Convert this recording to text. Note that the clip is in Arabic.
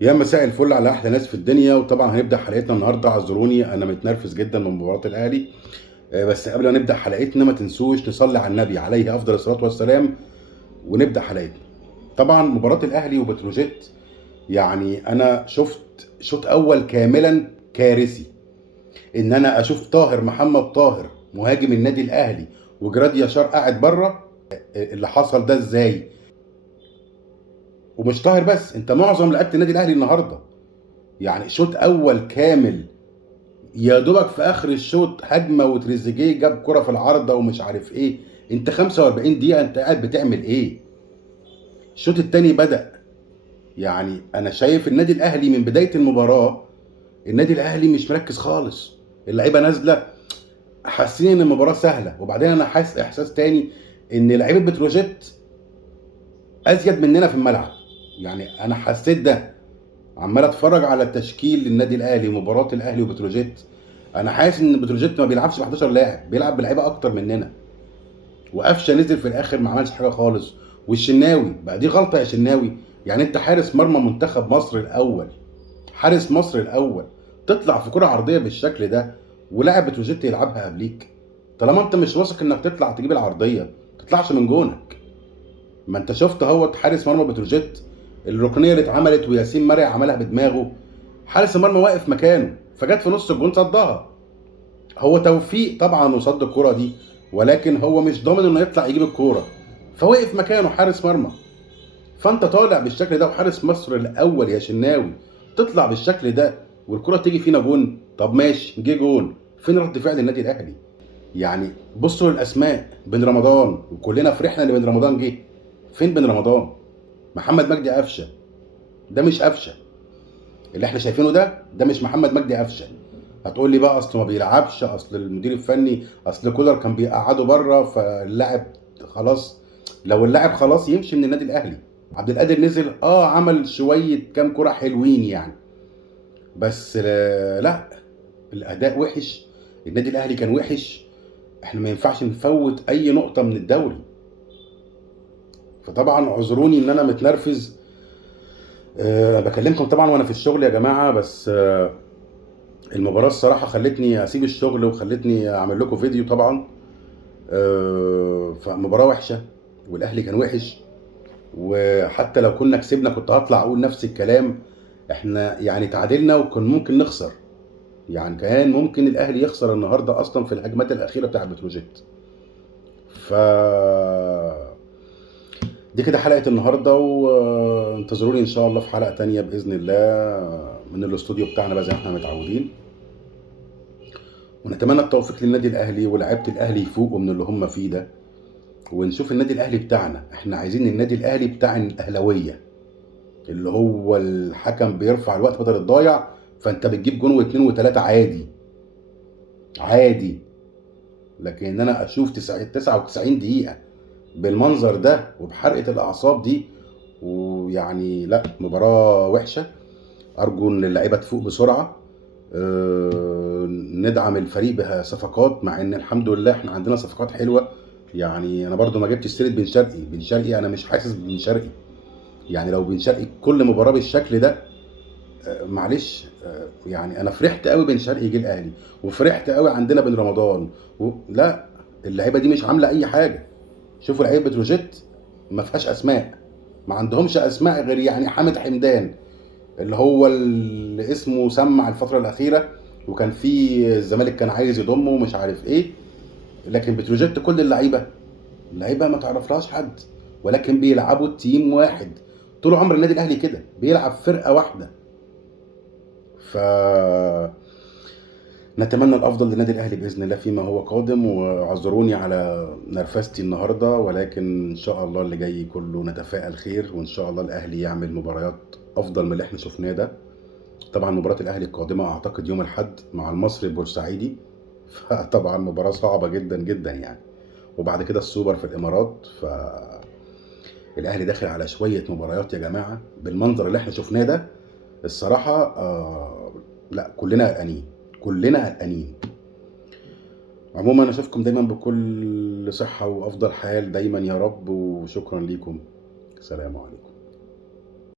يا مساء الفل على احلى ناس في الدنيا. وطبعا هنبدا حلقتنا النهارده. اعذروني انا متنرفز جدا من مباراه الاهلي. بس قبل ما نبدا حلقتنا ما تنسوش نصلي على النبي عليه افضل الصلاه والسلام ونبدا حلقتنا. طبعا مباراه الاهلي وبتروجيت، يعني انا شفت شوط اول كاملا كارثي. ان انا اشوف طاهر محمد طاهر مهاجم النادي الاهلي وجراد ياشار قاعد بره. اللي حصل ده ازاي؟ ومش طاهر بس، انت معظم لعيبه النادي الاهلي النهارده يعني شوط اول كامل. يا دوبك في اخر الشوط هجمه وتريزيجيه جاب كره في العارضه ومش عارف ايه. انت 45 دقيقه انت قاعد بتعمل ايه؟ الشوط الثاني بدأ. يعني انا شايف النادي الاهلي من بدايه المباراه، النادي الاهلي مش مركز خالص. اللعيبه نازله حاسين ان المباراه سهله، وبعدين انا حاسس احساس تاني ان لعيبه بتروجيت ازيد مننا في الملعب. يعني انا حسيت ده. عمال اتفرج على التشكيل للنادي الاهلي، مباراه الاهلي وبتروجيت، انا حاسس ان بتروجيت ما بيلعبش ب 11 لاعب، بيلعب بلعيبه اكتر مننا. وقفشه نزل في الاخر ما عملش حاجه خالص. والشناوي بقى دي غلطه يا شناوي. يعني انت حارس مرمى منتخب مصر الاول، حارس مصر الاول، تطلع في كره عرضيه بالشكل ده ولاعب بتروجيت يلعبها قبليك؟ طالما انت مش واثق انك تطلع تجيب العرضيه، ما تطلعش من جونك. ما انت شفت هو حارس مرمى بتروجيت الركنيه اللي اتعملت وياسين مرعي عملها بدماغه، حارس المرمى واقف مكانه فجت في نص الجون صدها. هو توفيق طبعا وصد الكرة دي، ولكن هو مش ضامن انه يطلع يجيب الكوره، فوقف مكانه حارس مرمى. فانت طالع بالشكل ده وحارس مصر الاول يا شناوي، تطلع بالشكل ده والكرة تيجي فينا جون. طب ماشي جه جون، فين رد فعل النادي الاهلي؟ يعني بصوا للاسماء، بن رمضان، وكلنا فرحنا ان بن رمضان جه. فين بن رمضان؟ محمد مجدي قفشه، ده مش قفشه. اللي احنا شايفينه ده مش محمد مجدي قفشه. هتقول لي بقى اصل ما بيلعبش، اصل المدير الفني، اصل كولر كان بيقعده بره فاللاعب خلاص. لو اللاعب خلاص يمشي من النادي الاهلي. عبد القادر نزل عمل شويه كام كره حلوين يعني، بس لا، الاداء وحش. النادي الاهلي كان وحش. احنا ما ينفعش نفوت اي نقطه من الدوري. فطبعا اعذروني ان انا متنرفز. بكلمكم طبعا وانا في الشغل يا جماعه، بس المباراة الصراحة خلتني أسيب الشغل وخلتني أعمل لكم فيديو طبعا. فمباراة وحشة والأهلي كان وحش. وحتى لو كنا كسبنا كنت هطلع أقول نفس الكلام. احنا يعني تعادلنا وكان ممكن نخسر. يعني كان ممكن الأهلي يخسر النهاردة أصلا في الهجمات الأخيرة بتاع بتروجيت. ف دي كده حلقة النهاردة، وانتظروني إن شاء الله في حلقة تانية بإذن الله من الاستوديو بتاعنا بقى زي ما احنا متعودين. ونتمنى التوفيق للنادي الاهلي ولاعيبه الاهلي يفوقوا من اللي هم فيه ده، ونشوف النادي الاهلي بتاعنا. احنا عايزين النادي الاهلي بتاع الاهلاويه، اللي هو الحكم بيرفع الوقت بدل الضايع، فانت بتجيب جون واثنين وثلاثه عادي عادي. لكن ان انا اشوف 99 دقيقه بالمنظر ده وبحرقه الاعصاب دي، ويعني لا، مباراه وحشه. ارجو ان اللعيبه تفوق بسرعه. ندعم الفريق بصفقات، مع ان الحمد لله احنا عندنا صفقات حلوه. يعني انا برضو ما جبتش سيره بن شرقي. بن شرقي انا مش حاسس بن شرقي. يعني لو بن شرقي كل مباراه بالشكل ده، معلش. يعني انا فرحت قوي بن شرقي جه الاهلي، وفرحت قوي عندنا بن رمضان. لا، اللعيبه دي مش عامله اي حاجه. شوفوا لعيبه بتروجيت ما فيهاش اسماء، ما عندهمش اسماء غير يعني حامد حمدان، اللي هو اللي اسمه سمع الفترة الأخيرة، وكان في الزمالك كان عايز يضمه ومش عارف إيه. لكن بتروجيت كل اللعيبة ما تعرفلهاش حد، ولكن بيلعبوا تيم واحد. طول عمر النادي الأهلي كده بيلعب فرقة واحدة. ف نتمنى الافضل للنادي الاهلي باذن الله فيما هو قادم. واعذروني على نرفزتي النهارده، ولكن ان شاء الله اللي جاي كله نتفائل خير، وان شاء الله الاهلي يعمل مباريات افضل من اللي احنا شفناه ده. طبعا مباراة الأهلي القادمة أعتقد يوم الأحد مع المصري البورسعيدي. فطبعا مباراة صعبة جدا جدا يعني. وبعد كده السوبر في الإمارات. فالأهلي داخل على شوية مباريات يا جماعة بالمنظر اللي احنا شفناه ده. الصراحة لا، كلنا قلقانين، كلنا قلقانين. عموما أشوفكم دايما بكل صحة وأفضل حال دايما يا رب، وشكرا ليكم. سلام عليكم.